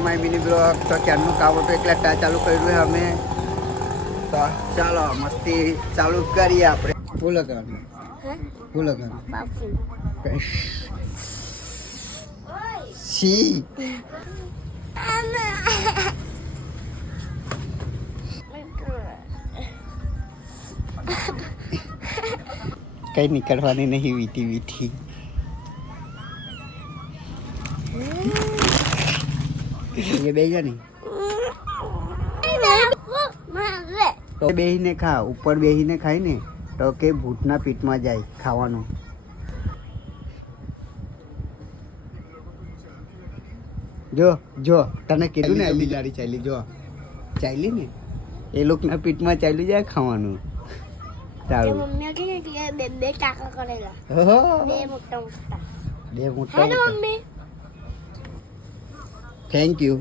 To my mini blog. તો ક્યારનું કામ હતું એટલે ચાલુ કર્યું છે અમે. તો ચાલો મસ્તી ચાલુ કરીએ આપણે. બોલો કરવાનું બોલો કરવાનું સી કઈ નીકળવાની નહીં વીટી વીટી. એ બે જા નહીં તો બેહીને ખા. ઉપર બેહીને ખાય ને તો કે ભૂતના પેટમાં જાય ખાવાનું. જો જો તને કીધું ને બિલાડી ચાલી જો ચાલી ને એ લોકોના પેટમાં ચાલી જાય ખાવાનું. સારું બે ટાકા કરેલા બે મોટા થેન્ક યુ.